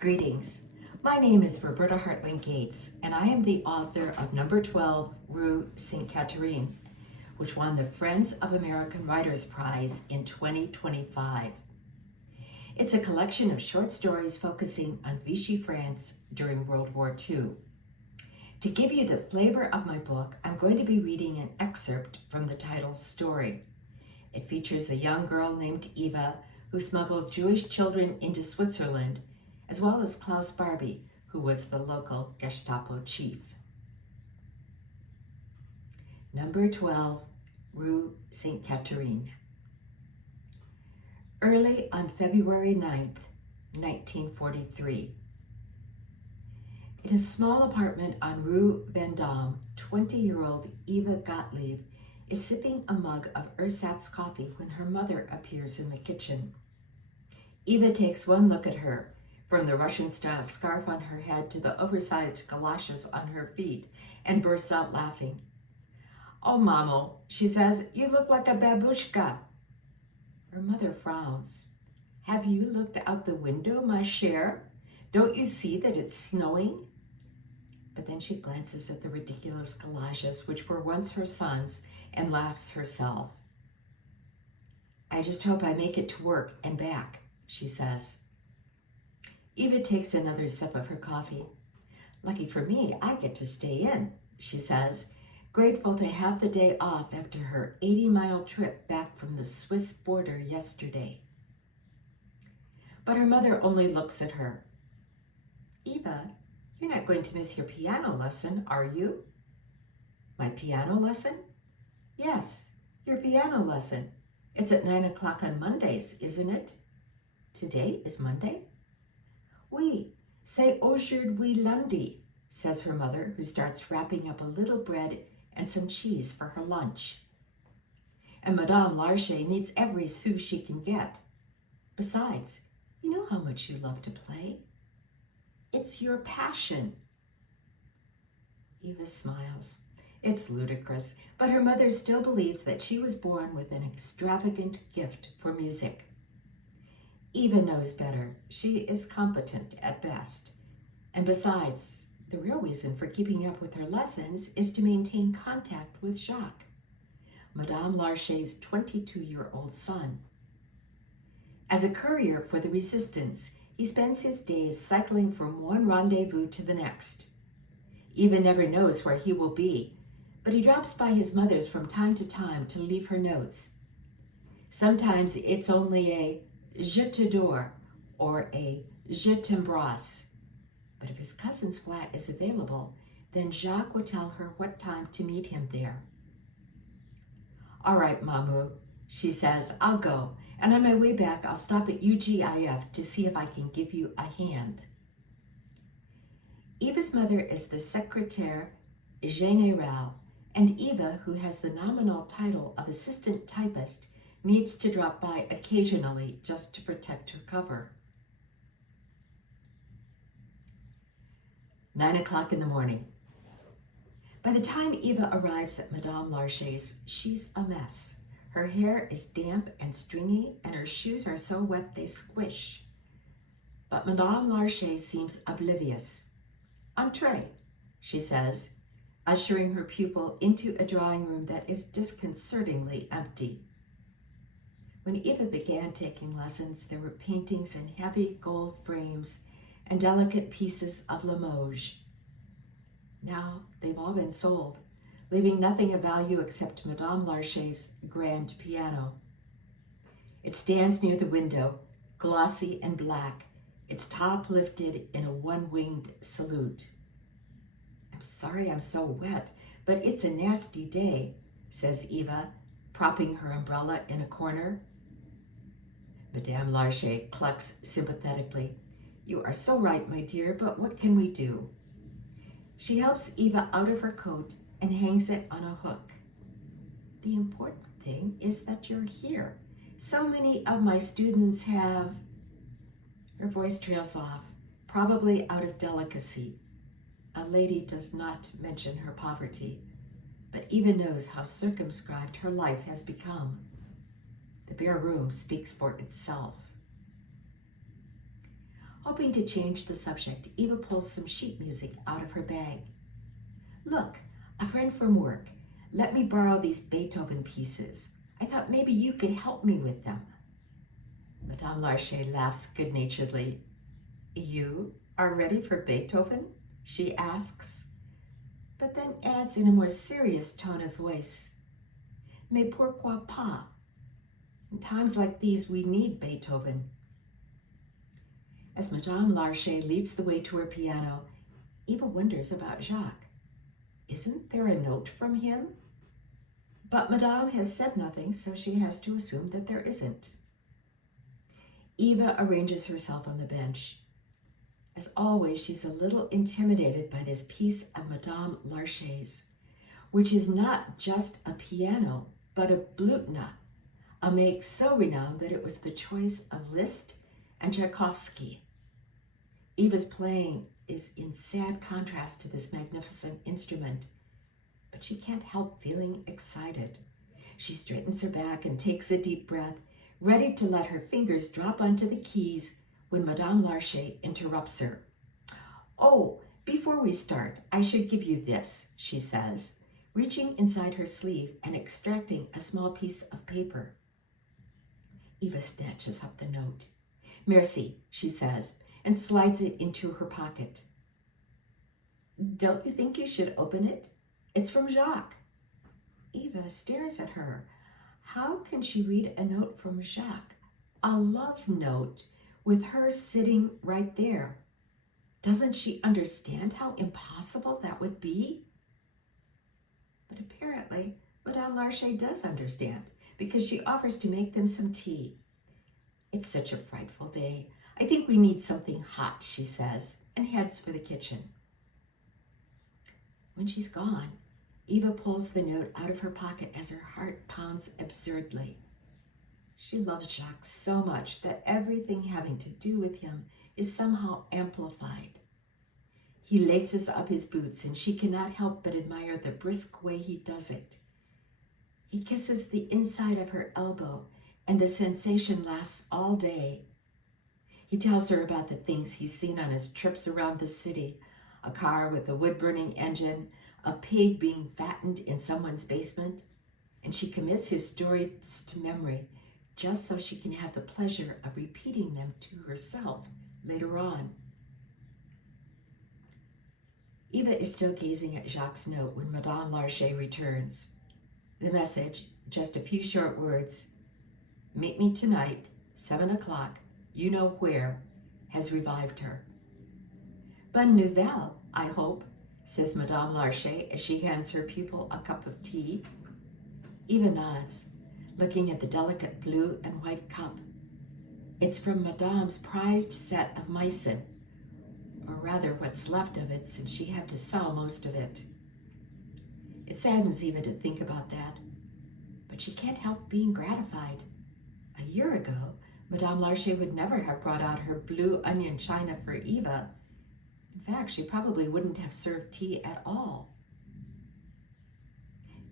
Greetings. My name is Roberta Hartling Gates, and I am the author of number 12, Rue Sainte-Catherine, which won the Friends of American Writers Prize in 2025. It's a collection of short stories focusing on Vichy France during World War II. To give you the flavor of my book, I'm going to be reading an excerpt from the title story. It features a young girl named Eva who smuggled Jewish children into Switzerland, as well as Klaus Barbie, who was the local Gestapo chief. Number 12, Rue Sainte-Catherine. Early on February 9th, 1943. In a small apartment on Rue Vendôme, 20-year-old Eva Gottlieb is sipping a mug of ersatz coffee when her mother appears in the kitchen. Eva takes one look at her, from the Russian-style scarf on her head to the oversized galoshes on her feet, and bursts out laughing. "Oh, Mamo," she says, "you look like a babushka." Her mother frowns. "Have you looked out the window, ma chère? Don't you see that it's snowing?" But then she glances at the ridiculous galoshes, which were once her son's, and laughs herself. "I just hope I make it to work and back," she says. Eva takes another sip of her coffee. "Lucky for me, I get to stay in," she says, grateful to have the day off after her 80-mile trip back from the Swiss border yesterday. But her mother only looks at her. "Eva, you're not going to miss your piano lesson, are you?" "My piano lesson?" "Yes, your piano lesson. It's at 9 o'clock on Mondays, isn't it?" "Today is Monday?" "Oui, c'est aujourd'hui lundi," says her mother, who starts wrapping up a little bread and some cheese for her lunch. "And Madame Larcher needs every sou she can get. Besides, you know how much you love to play. It's your passion." Eva smiles. It's ludicrous, but her mother still believes that she was born with an extravagant gift for music. Eva knows better. She is competent at best. And besides, the real reason for keeping up with her lessons is to maintain contact with Jacques, Madame Larcher's 22-year-old son. As a courier for the resistance, he spends his days cycling from one rendezvous to the next. Eva never knows where he will be, but he drops by his mother's from time to time to leave her notes. Sometimes it's only a "Je t'adore" or a "Je t'embrasse." But if his cousin's flat is available, then Jacques will tell her what time to meet him there. "All right, Mamu," she says, "I'll go, and on my way back I'll stop at UGIF to see if I can give you a hand." Eva's mother is the secrétaire générale, and Eva, who has the nominal title of assistant typist, needs to drop by occasionally just to protect her cover. 9 o'clock in the morning. By the time Eva arrives at Madame Larcher's, she's a mess. Her hair is damp and stringy, and her shoes are so wet they squish. But Madame Larcher seems oblivious. "Entrez," she says, ushering her pupil into a drawing room that is disconcertingly empty. When Eva began taking lessons, there were paintings in heavy gold frames and delicate pieces of Limoges. Now they've all been sold, leaving nothing of value except Madame Larcher's grand piano. It stands near the window, glossy and black, its top lifted in a one-winged salute. "I'm sorry I'm so wet, but it's a nasty day," says Eva, propping her umbrella in a corner. Madame Larcher clucks sympathetically. "You are so right, my dear, but what can we do?" She helps Eva out of her coat and hangs it on a hook. "The important thing is that you're here. So many of my students have..." Her voice trails off, probably out of delicacy. A lady does not mention her poverty, but Eva knows how circumscribed her life has become. The bare room speaks for itself. Hoping to change the subject, Eva pulls some sheet music out of her bag. Look, a friend from work let me borrow these Beethoven pieces. I thought maybe you could help me with them. Madame Larcher laughs good-naturedly. You are ready for Beethoven? She asks, but then adds in a more serious tone of voice, Mais pourquoi pas? In times like these, we need Beethoven. As Madame Larcher leads the way to her piano, Eva wonders about Jacques. Isn't there a note from him? But Madame has said nothing, so she has to assume that there isn't. Eva arranges herself on the bench. As always, she's a little intimidated by this piece of Madame Larcher's, which is not just a piano, but a blutna, a make so renowned that it was the choice of Liszt and Tchaikovsky. Eva's playing is in sad contrast to this magnificent instrument, but she can't help feeling excited. She straightens her back and takes a deep breath, ready to let her fingers drop onto the keys when Madame Larcher interrupts her. Oh, before we start, I should give you this, she says, reaching inside her sleeve and extracting a small piece of paper. Eva snatches up the note. Merci, she says, and slides it into her pocket. Don't you think you should open it? It's from Jacques. Eva stares at her. How can she read a note from Jacques? A love note with her sitting right there. Doesn't she understand how impossible that would be? But apparently, Madame Larcher does understand, because she offers to make them some tea. It's such a frightful day. I think we need something hot, she says, and heads for the kitchen. When she's gone, Eva pulls the note out of her pocket as her heart pounds absurdly. She loves Jacques so much that everything having to do with him is somehow amplified. He laces up his boots, and she cannot help but admire the brisk way he does it. He kisses the inside of her elbow, and the sensation lasts all day. He tells her about the things he's seen on his trips around the city, a car with a wood-burning engine, a pig being fattened in someone's basement, and she commits his stories to memory just so she can have the pleasure of repeating them to herself later on. Eva is still gazing at Jacques' note when Madame Larcher returns. The message, just a few short words, meet me tonight, 7 o'clock, you know where, has revived her. Bonne nouvelle, I hope, says Madame Larcher as she hands her pupil a cup of tea. Eva nods, looking at the delicate blue and white cup. It's from Madame's prized set of Meissen, or rather what's left of it since she had to sell most of it. It saddens Eva to think about that, but she can't help being gratified. A year ago, Madame Larcher would never have brought out her blue onion china for Eva. In fact, she probably wouldn't have served tea at all.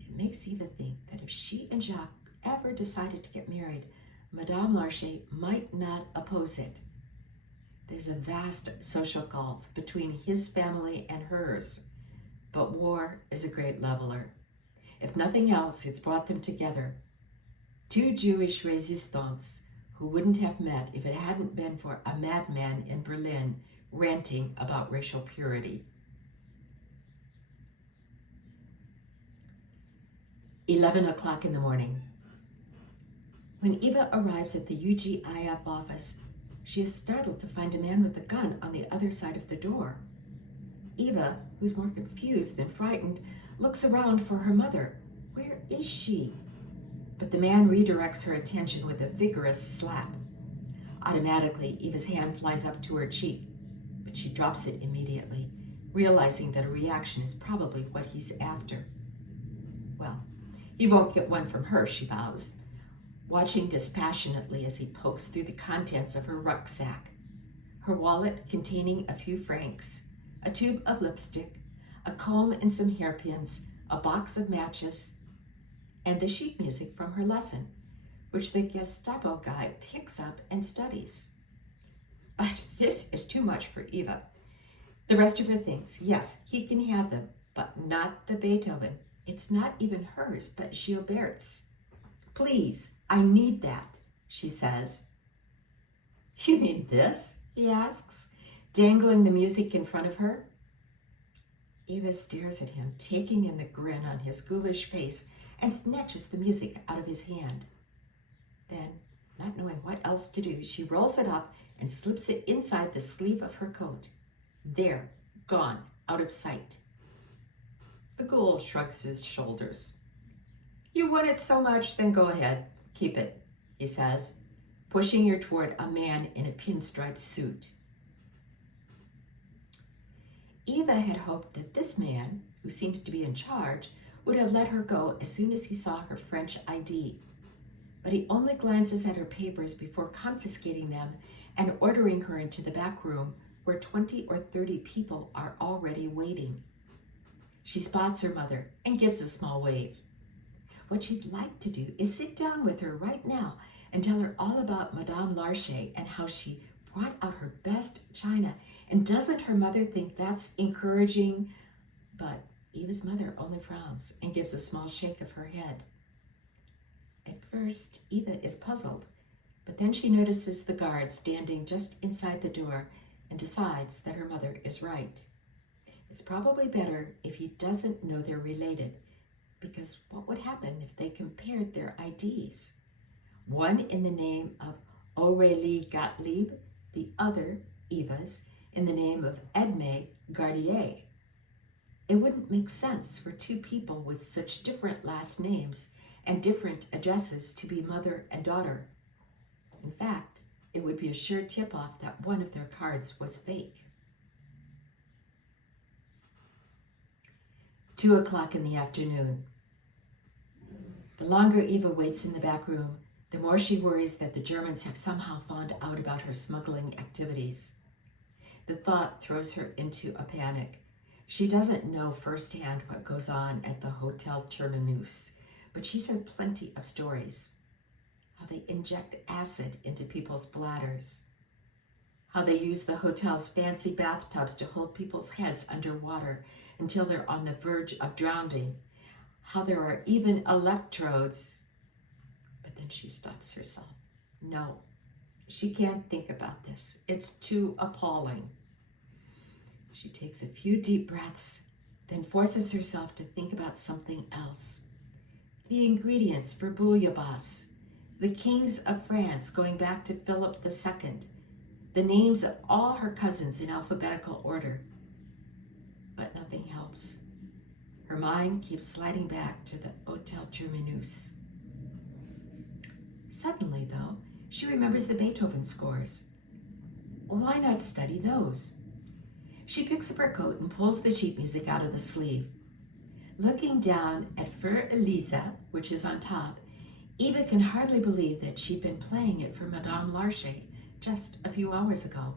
It makes Eva think that if she and Jacques ever decided to get married, Madame Larcher might not oppose it. There's a vast social gulf between his family and hers, but war is a great leveler. If nothing else, it's brought them together. Two Jewish resistants who wouldn't have met if it hadn't been for a madman in Berlin ranting about racial purity. 11 o'clock in the morning. When Eva arrives at the UGIF office, she is startled to find a man with a gun on the other side of the door. Eva, who's more confused than frightened, looks around for her mother. Where is she? But the man redirects her attention with a vigorous slap. Automatically, Eva's hand flies up to her cheek, but she drops it immediately, realizing that a reaction is probably what he's after. Well, he won't get one from her, she vows, watching dispassionately as he pokes through the contents of her rucksack. Her wallet containing a few francs, a tube of lipstick, a comb and some hairpins, a box of matches, and the sheet music from her lesson, which the Gestapo guy picks up and studies. But this is too much for Eva. The rest of her things, yes, he can have them, but not the Beethoven. It's not even hers, but Gilbert's. Please, I need that, she says. You mean this? He asks, dangling the music in front of her. Eva stares at him, taking in the grin on his ghoulish face, and snatches the music out of his hand. Then, not knowing what else to do, she rolls it up and slips it inside the sleeve of her coat. There, gone, out of sight. The ghoul shrugs his shoulders. You want it so much, then go ahead, keep it, he says, pushing her toward a man in a pinstripe suit. Eva had hoped that this man, who seems to be in charge, would have let her go as soon as he saw her French ID. But he only glances at her papers before confiscating them and ordering her into the back room where 20 or 30 people are already waiting. She spots her mother and gives a small wave. What she'd like to do is sit down with her right now and tell her all about Madame Larcher and how she brought out her best china. And doesn't her mother think that's encouraging? But Eva's mother only frowns and gives a small shake of her head. At first, Eva is puzzled, but then she notices the guard standing just inside the door and decides that her mother is right. It's probably better if he doesn't know they're related, because what would happen if they compared their IDs? One in the name of Aurélie Gottlieb, the other, Eva's, in the name of Edmé Gardier. It wouldn't make sense for two people with such different last names and different addresses to be mother and daughter. In fact, it would be a sure tip-off that one of their cards was fake. 2 o'clock in the afternoon. The longer Eva waits in the back room, the more she worries that the Germans have somehow found out about her smuggling activities. The thought throws her into a panic. She doesn't know firsthand what goes on at the Hotel Terminus, but she's heard plenty of stories. How they inject acid into people's bladders. How they use the hotel's fancy bathtubs to hold people's heads underwater until they're on the verge of drowning. How there are even electrodes. But then she stops herself. No, she can't think about this. It's too appalling. She takes a few deep breaths, then forces herself to think about something else. The ingredients for bouillabaisse, the kings of France going back to Philip II, the names of all her cousins in alphabetical order. But nothing helps. Her mind keeps sliding back to the Hotel Terminus. Suddenly, though, she remembers the Beethoven scores. Why not study those? She picks up her coat and pulls the sheet music out of the sleeve. Looking down at Für Elisa, which is on top, Eva can hardly believe that she'd been playing it for Madame Larcher just a few hours ago.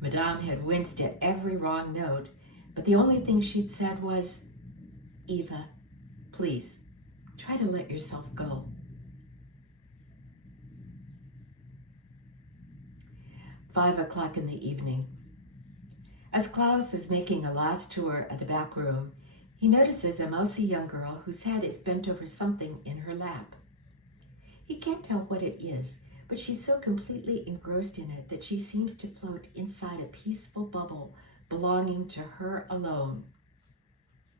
Madame had winced at every wrong note, but the only thing she'd said was, Eva, please, try to let yourself go. 5 o'clock in the evening. As Klaus is making a last tour of the back room, he notices a mousy young girl whose head is bent over something in her lap. He can't tell what it is, but she's so completely engrossed in it that she seems to float inside a peaceful bubble belonging to her alone.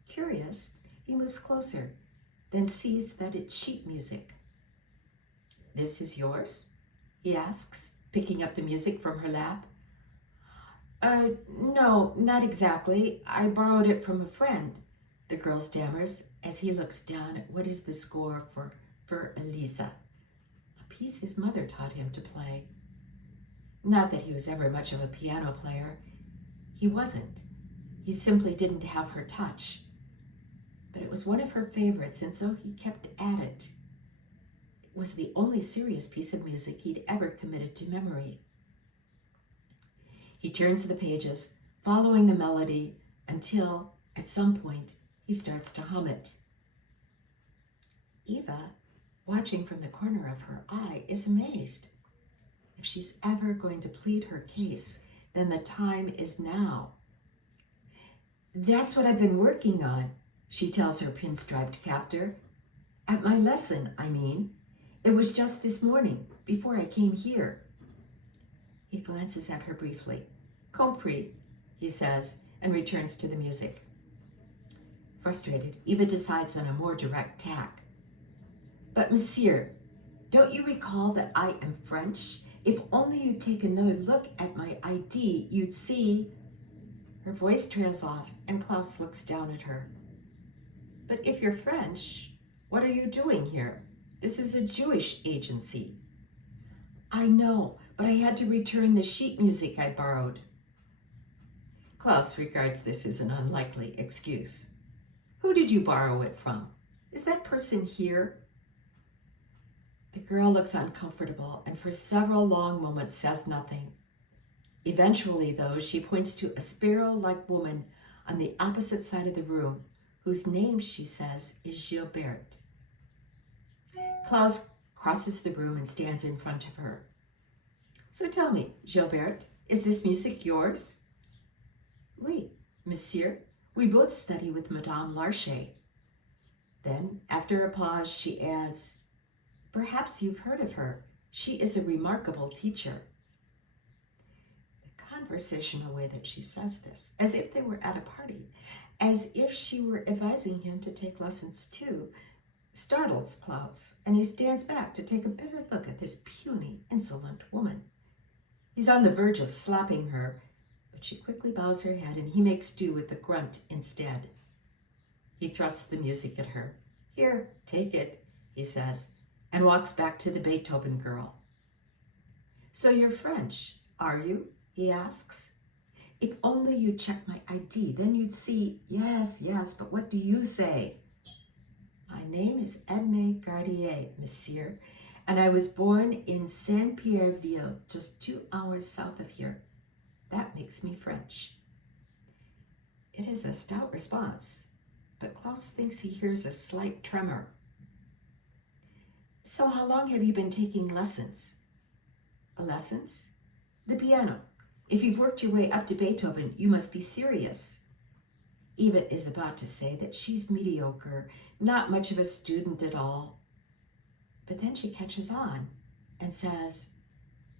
Curious, he moves closer, then sees that it's sheet music. This is yours? He asks, picking up the music from her lap. No, not exactly. I borrowed it from a friend, the girl stammers as he looks down at what is the score for Für Elisa, a piece his mother taught him to play. Not that he was ever much of a piano player. He wasn't. He simply didn't have her touch. But it was one of her favorites, and so he kept at it. It was the only serious piece of music he'd ever committed to memory. He turns the pages, following the melody until, at some point, he starts to hum it. Eva, watching from the corner of her eye, is amazed. If she's ever going to plead her case, then the time is now. That's what I've been working on, she tells her pinstriped captor. At my lesson, I mean. It was just this morning, before I came here. He glances at her briefly. Compris, he says, and returns to the music. Frustrated, Eva decides on a more direct tack. But monsieur, don't you recall that I am French? If only you'd take another look at my ID, you'd see... Her voice trails off, and Klaus looks down at her. But if you're French, what are you doing here? This is a Jewish agency. I know, but I had to return the sheet music I borrowed. Klaus regards this as an unlikely excuse. Who did you borrow it from? Is that person here? The girl looks uncomfortable and for several long moments says nothing. Eventually, though, she points to a sparrow-like woman on the opposite side of the room, whose name, she says, is Gilberte. Klaus crosses the room and stands in front of her. So tell me, Gilberte, is this music yours? Oui, monsieur. We both study with Madame Larcher. Then, after a pause, she adds, perhaps you've heard of her. She is a remarkable teacher. The conversational way that she says this, as if they were at a party, as if she were advising him to take lessons too, startles Klaus, and he stands back to take a better look at this puny, insolent woman. He's on the verge of slapping her, but she quickly bows her head and he makes do with the grunt instead. He thrusts the music at her. Here, take it, he says, and walks back to the Beethoven girl. So you're French, are you? He asks. If only you'd check my ID, then you'd see, yes, but what do you say? My name is Edme Gardier, monsieur, and I was born in Saint-Pierreville, just 2 hours south of here. That makes me French. It is a stout response, but Klaus thinks he hears a slight tremor. So how long have you been taking lessons? Lessons? The piano. If you've worked your way up to Beethoven, you must be serious. Eva is about to say that she's mediocre, not much of a student at all. But then she catches on and says,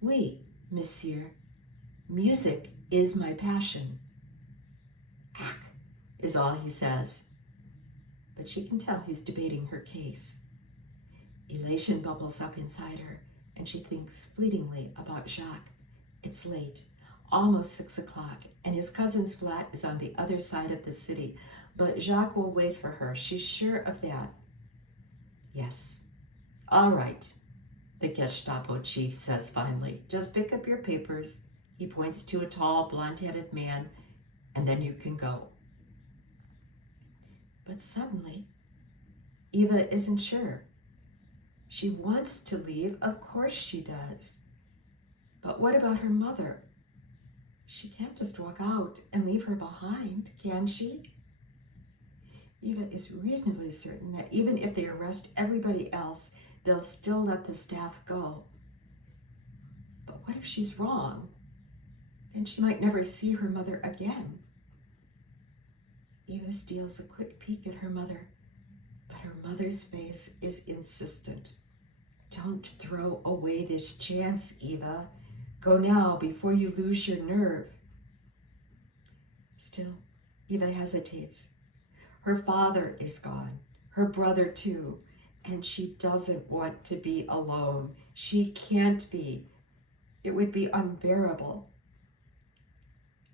Oui, monsieur, music is my passion. Ach, is all he says. But she can tell he's debating her case. Elation bubbles up inside her, and she thinks fleetingly about Jacques. It's late, almost 6 o'clock, and his cousin's flat is on the other side of the city, but Jacques will wait for her. She's sure of that. Yes. All right, the Gestapo chief says finally. Just pick up your papers. He points to a tall, blonde-headed man, and then you can go. But suddenly, Eva isn't sure. She wants to leave, of course she does. But what about her mother? She can't just walk out and leave her behind, can she? Eva is reasonably certain that even if they arrest everybody else, they'll still let the staff go. But what if she's wrong? Then she might never see her mother again. Eva steals a quick peek at her mother, but her mother's face is insistent. Don't throw away this chance, Eva. Go now before you lose your nerve. Still, Eva hesitates. Her father is gone, her brother too, and she doesn't want to be alone. She can't be. It would be unbearable.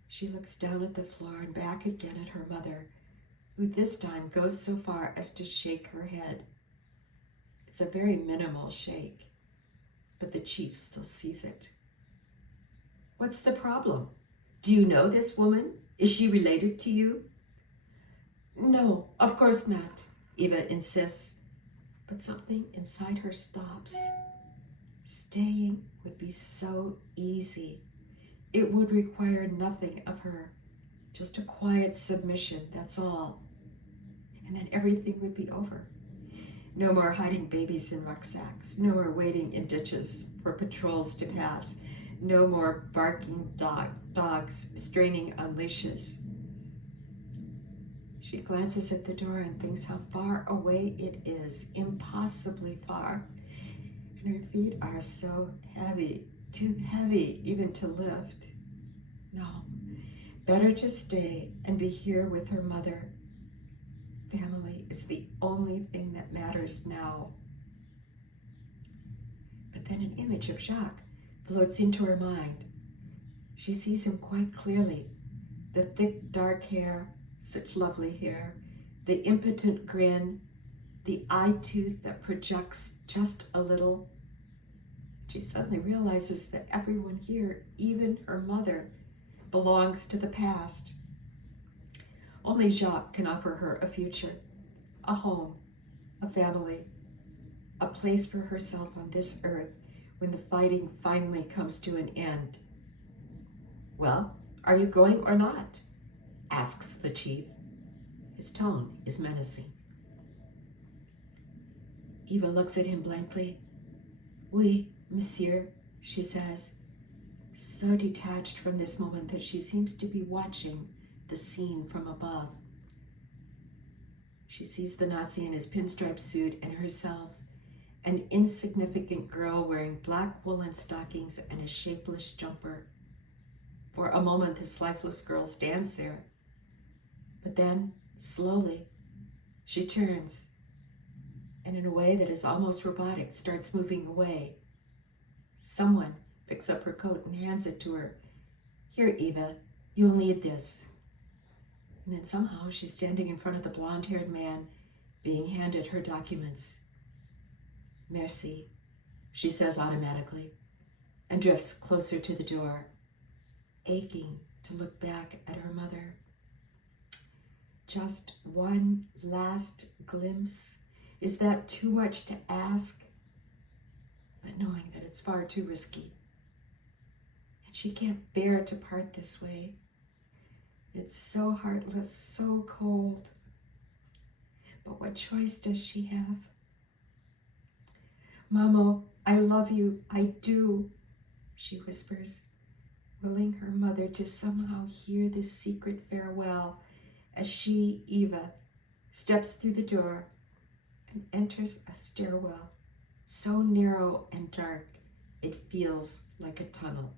She looks down at the floor and back again at her mother, who this time goes so far as to shake her head. It's a very minimal shake, but the chief still sees it. What's the problem? Do you know this woman? Is she related to you? No, of course not, Eva insists, but something inside her stops. Staying would be so easy. It would require nothing of her, just a quiet submission, that's all. And then everything would be over. No more hiding babies in rucksacks. No more waiting in ditches for patrols to pass. No more barking dogs straining on leashes. She glances at the door and thinks how far away it is, impossibly far. And her feet are so heavy, too heavy even to lift. No, better to stay and be here with her mother. Family is the only thing that matters now. But then an image of Jacques floats into her mind. She sees him quite clearly. The thick, dark hair, such lovely hair, the impotent grin, the eye tooth that projects just a little. She suddenly realizes that everyone here, even her mother, belongs to the past. Only Jacques can offer her a future, a home, a family, a place for herself on this earth when the fighting finally comes to an end. "Well, are you going or not?" asks the chief. His tone is menacing. Eva looks at him blankly. "Oui, monsieur," she says, so detached from this moment that she seems to be watching the scene from above. She sees the Nazi in his pinstripe suit and herself, an insignificant girl wearing black woolen stockings and a shapeless jumper. For a moment, this lifeless girl stands there. But then, slowly, she turns, and in a way that is almost robotic, starts moving away. Someone picks up her coat and hands it to her. "Here, Eva, you'll need this." And then somehow she's standing in front of the blonde-haired man being handed her documents. "Merci," she says automatically, and drifts closer to the door, aching to look back at her mother. Just one last glimpse. Is that too much to ask? But knowing that it's far too risky, and she can't bear to part this way. It's so heartless, so cold. But what choice does she have? "Mamo, I love you, I do," she whispers, willing her mother to somehow hear this secret farewell as she, Eva, steps through the door and enters a stairwell so narrow and dark it feels like a tunnel.